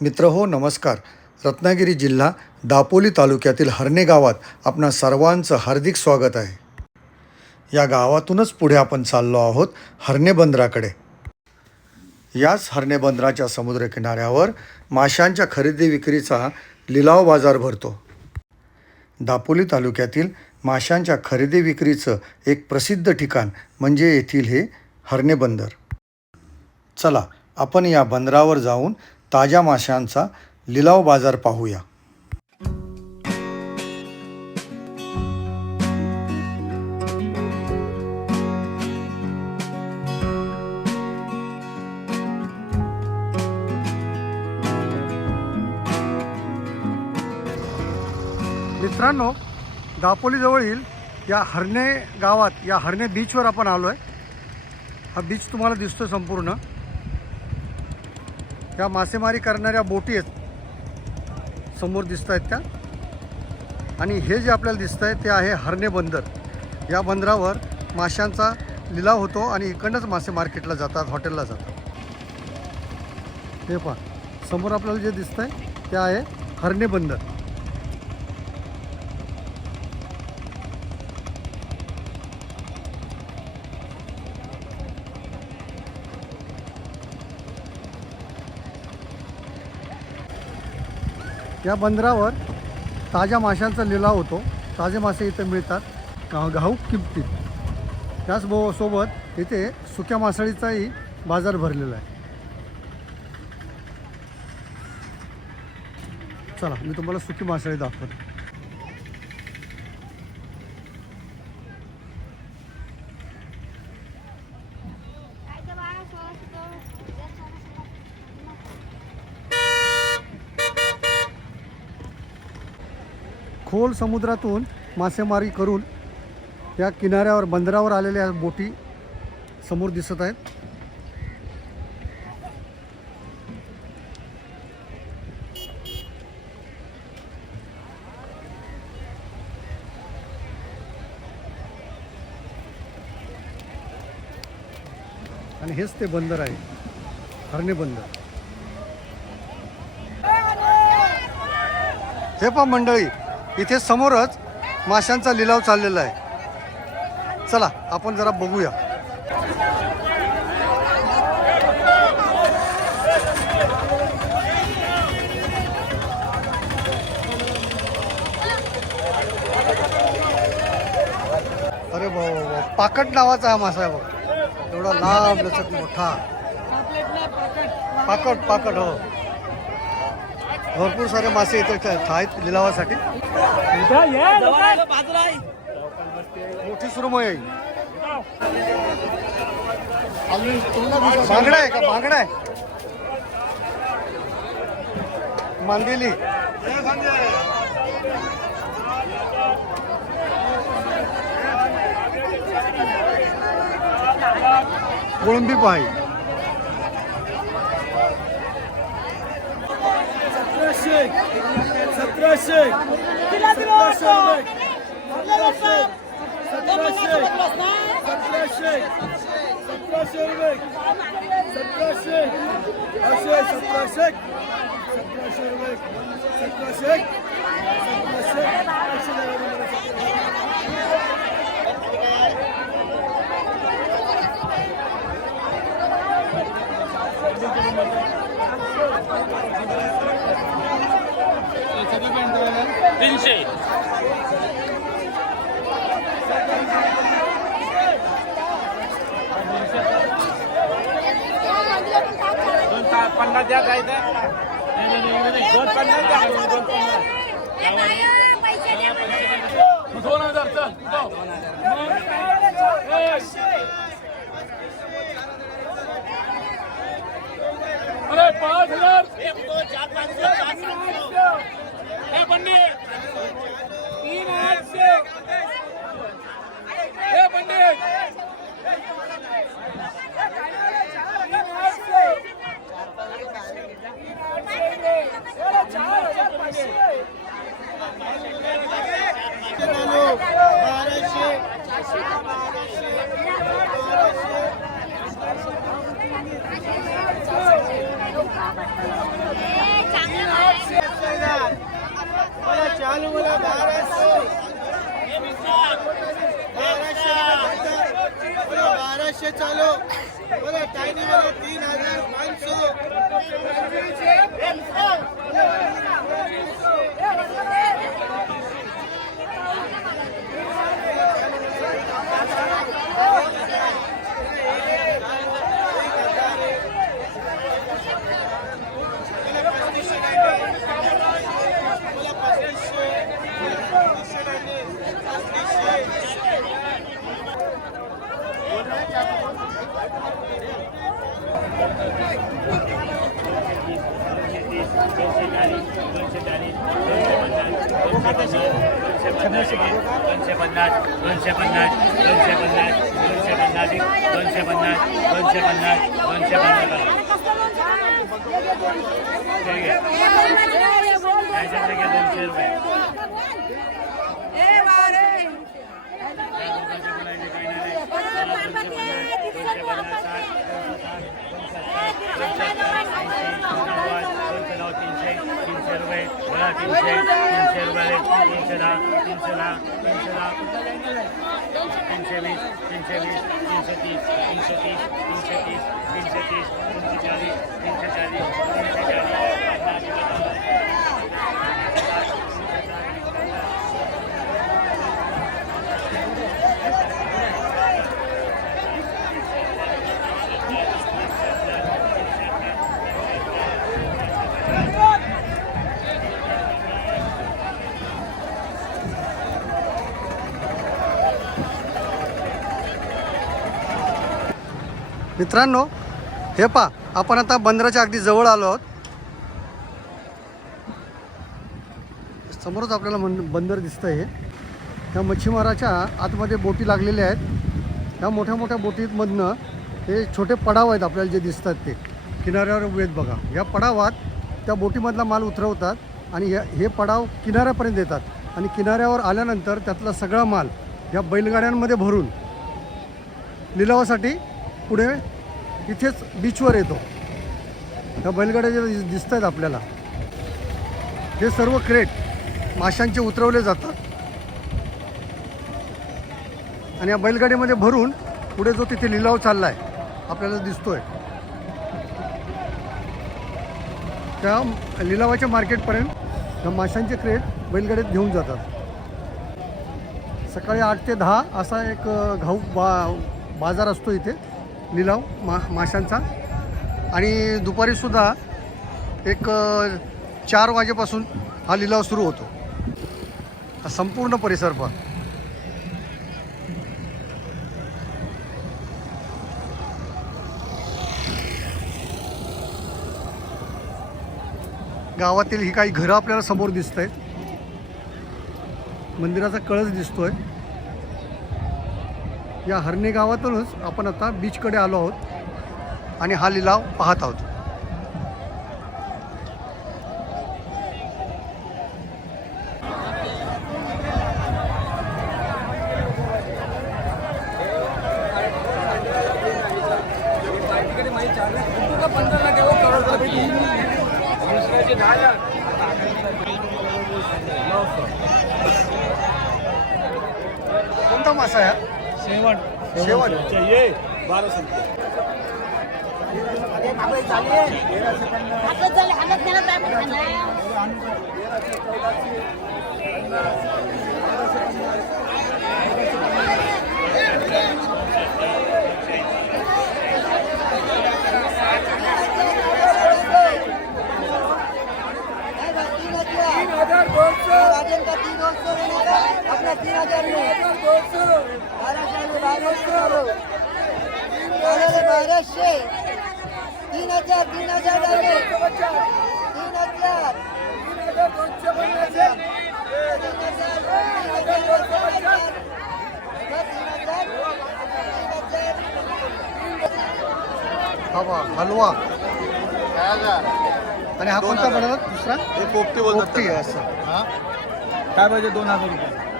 मित्र हो नमस्कार. रत्नागिरी जिल्हा दापोली तालुक्यातील हरणे गावात आपणा सर्वांचं हार्दिक स्वागत आहे. या गावातूनच पुढे आपण चाललो आहोत हरणे बंदराकडे. याच हरणे बंदराच्या समुद्रकिनाऱ्यावर माशांच्या खरेदी विक्रीचा लिलाव बाजार भरतो. दापोली तालुक्यातील माशांच्या खरेदी विक्रीचं एक प्रसिद्ध ठिकाण म्हणजे येथील हे हरणे बंदर. चला आपण या बंदरावर जाऊन ताज्या माशांचा लिलाव बाजार पाहूया. मित्रांनो दापोलीजवळील या हरणे गावात या हरणे बीचवर आपण आलो आहे हा बीच तुम्हाला दिसतो संपूर्ण. या मासेमारी करणाऱ्या बोटी आहेत. समोर दिसत आहेत त्या. आणि हे जे आपल्याला दिसतं आहे ते आहे हरणे बंदर. या बंदरावर माशांचा लिलाव होतो आणि इकडनंच मासे मार्केटला जातात हॉटेलला जातात. हे पहा समोर आपल्याला जे दिसतं आहे ते आहे हरणे बंदर. या बंदरावर ताज्या माशांचा लिलाव होतो. ताजे मासे इथे मिळतात. घा घाऊक किमतीत. त्याचबो सोबत इथे सुक्या मासळीचाही बाजार भरलेला आहे. चला मी तुम्हाला सुकी मासळी दाखवतो. खोल समुद्रातून मासेमारी करून या किनाऱ्यावर बंदरावर आलेल्या बोटी समोर दिसत आहेत. आणि हेच ते बंदर आहे. हरणे बंदर. हे पण मंडळी इथे समोरच माशांचा लिलाव चाललेला आहे. चला आपण जरा बघूया. अरे भाऊ पाकट नावाचा हा मासा आहे बघ. एवढा लांब लचक मोठा. पाकट पाकट हो. भरपूर सारे मासे इथे आहेत लिलावासाठी. मोठी सुरमई आहे. बांगडा आहे का? बांगडा आहे. मांदेली. कोळंबी पाही सतराशे सतराशे सतराशे रुपये सतराशे सतराशे सतराशे रुपये सतराशे अशे सतराशे सतराशे रुपये सतराशे सतराशे अशे तीनशे. दोन पन्नास द्या काय तर. दोन पन्नास द्या. दोन पन्नास दोन हजार चल जाऊ. अरे पाच हजार. हे पंडित तीन आठशे हे पंडित बाराशे चालू बोला बाराशे बाराशे बोला बाराशे चालू. दोनशे पन्नास दोनशे पन्नास दोनशे पन्नास दोनशे पन्नास दोनशे पन्नास दोनशे पन्नास दोनशे पन्नास दोनशे रुपये दोनशे नऊ तीनशे तीनशे रुपये बोला तीनशे तीनशे रुपये तीनशे दहा तीनशे दहा तीनशे दहा तीनशे वीस तीनशे वीस तीनशे तीस तीनशे तीस तीनशे तीस तीनशे तीस तीनशे चाळीस तीनशे चाळीस तीनशे चाळीस मित्रांनो हे पा आपण आता बंदराच्या अगदी जवळ आलो आहोत. समोरच आपल्याला मन बंदर दिसतं हे. ह्या मच्छीमाराच्या आतमध्ये बोटी लागलेल्या आहेत. ह्या मोठ्या मोठ्या बोटीमधनं हे छोटे पडाव आहेत आपल्याला जे दिसतात ते. किनाऱ्यावर उभे आहेत बघा. या पडावात त्या बोटीमधला माल उतरवतात आणि ह्या हे पडाव किनाऱ्यापर्यंत येतात. आणि किनाऱ्यावर आल्यानंतर त्यातला सगळा माल या बैलगाड्यांमध्ये भरून लिलावासाठी पुढे इथेच बीचवर येतो. ह्या बैलगाड्या जे दिसत आहेत आपल्याला हे सर्व क्रेट माशांचे उतरवले जातात. आणि या बैलगाडीमध्ये भरून पुढे जो तिथे लिलाव चालला आहे आपल्याला दिसतोय. त्या लिलावाच्या मार्केटपर्यंत त्या माशांचे क्रेट बैलगाडीत घेऊन जातात. सकाळी आठ ते दहा असा एक घाऊक बा बाजार असतो इथे. लिलाव मा माशांचा. आणि दुपारीसुद्धा एक चार वाजेपासून हा लिलाव सुरू होतो. हा संपूर्ण परिसर पण गावातील ही काही घरं आपल्याला समोर दिसत आहेत मंदिराचा कळस दिसतोय. या हरणे गावातूनच आपण आता बीचकडे आलो आहोत आणि हा लिलाव पाहत आहोत. कोणता मासा आहे हा? शेवण शेवण ये बारा संख्या हातात झाले हातात गेला काय म्हणा तीन हजार दो सौ। राजन का तीन सौ अपना तीन हजार में। दो सौ। बारहशे तीन हजार तीन हजार डाले तीन हजार. तीन हजार दोनशे पन्नास तीन हजार तीन हजार दोनशे पन्नास तीन हजार तीन हजार हवा हलवा आणि हा? कोणता बनवला दुसरा हे पोपटी आहे असं काय पाहिजे दोन हजार रुपये?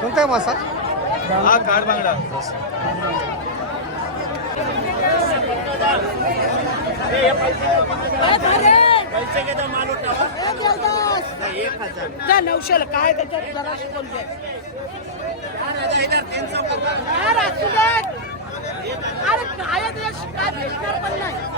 कोणता आहे मासा? हा काळ बांगडा. पैसे घेता माल उठावा द्या नऊशेला काय त्याच्यात बोलते अरे असू देत. अरे काय तुला शिकायत भेटणार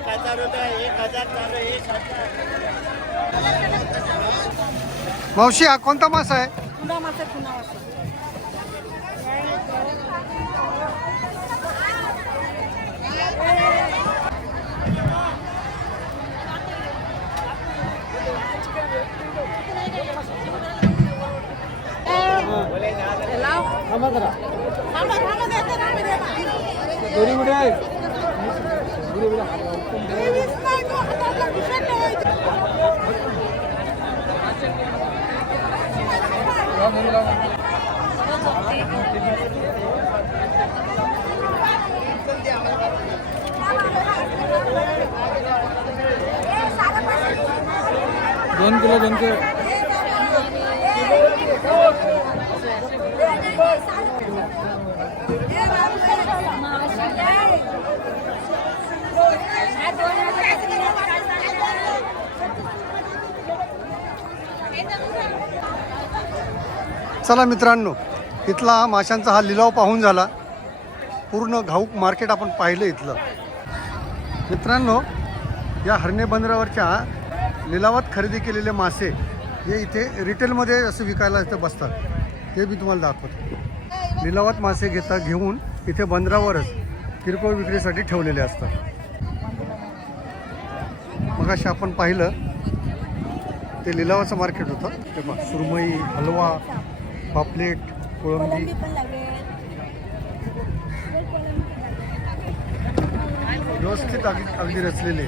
एक हजार रुपये एक हजार चालू आहे, एक हजार. मावशी हा कोणता मासा आहे? पुन्हा मासे पुन्हा मासे. दोन्ही कुठे आहे दोन किलो दोन किलो. चला मित्रांनो इथला हा माशांचा हा लिलाव पाहून झाला. पूर्ण घाऊक मार्केट आपण पाहिलं इथलं. मित्रांनो या हरणे बंदरावरच्या लिलावात खरेदी केलेले मासे हे इथे रिटेलमध्ये असं विकायला इथं बसतात. ते मी तुम्हाला दाखवतो. लिलावात मासे घेता घेऊन इथे बंदरावरच किरकोळ विक्रीसाठी ठेवलेले असतात. मग आपण पाहिलं ते लिलावाचं मार्केट होतं. ते मग सुरमई हलवा पापलेट कोळंबी. व्यवस्थित अगदी रचलेले.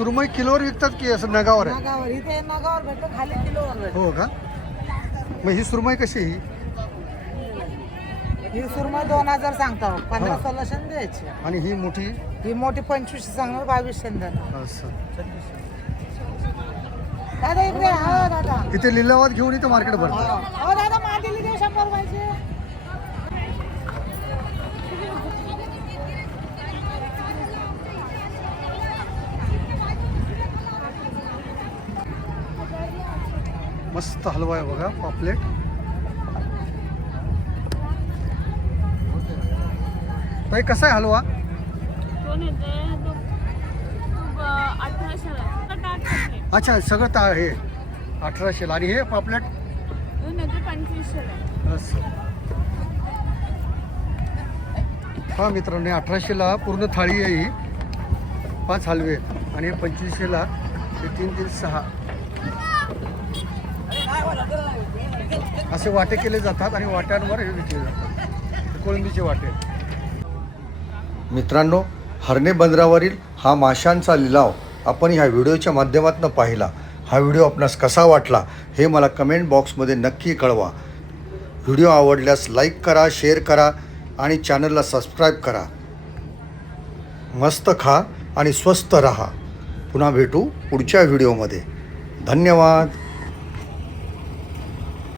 सुरमई किलोवर विकतात की असं नगावर आहे? नागावर. इथे नागावर भेटतो खाली किलोवर भेटतो. हो का? मग ही सुरमई कशी ही? ही सुरमई दोन हजार सांगतो. पंधरा सोळाशे द्यायची. आणि ही मोठी? ही मोठी पंचवीसशे सांगणार बावीसशे देणार. असं. दादा इकडे हा दादा. इथे लिलावात घेऊन इथं मार्केट भरतं हो दादा मागितली दे शंभर पाहिजे मस्त हलवा आहे बघा पापलेट. ताई कसा आहे हलवा? तो अच्छा सगळं ता हे अठराशेला. आणि हे पापलेट? हा मित्रांनो अठराशेला पूर्ण थाळी आहे ही. पाच हलवे. आणि पंचवीसशेला हे तीन तीन सहा. असे वाटे केले जातात आणि वाट्यांवर हे विकले जातात. कोळंबीचे वाटे. मित्रांनो हरणे बंदरावरील हा माशांचा लिलाव आपण ह्या व्हिडिओच्या माध्यमातून पाहिला. हा व्हिडिओ आपणास कसा वाटला हे मला कमेंट बॉक्समध्ये नक्की कळवा. व्हिडिओ आवडल्यास लाईक करा शेअर करा आणि चॅनलला सबस्क्राईब करा. मस्त खा आणि स्वस्त रहा. पुन्हा भेटू पुढच्या व्हिडिओमध्ये. धन्यवाद.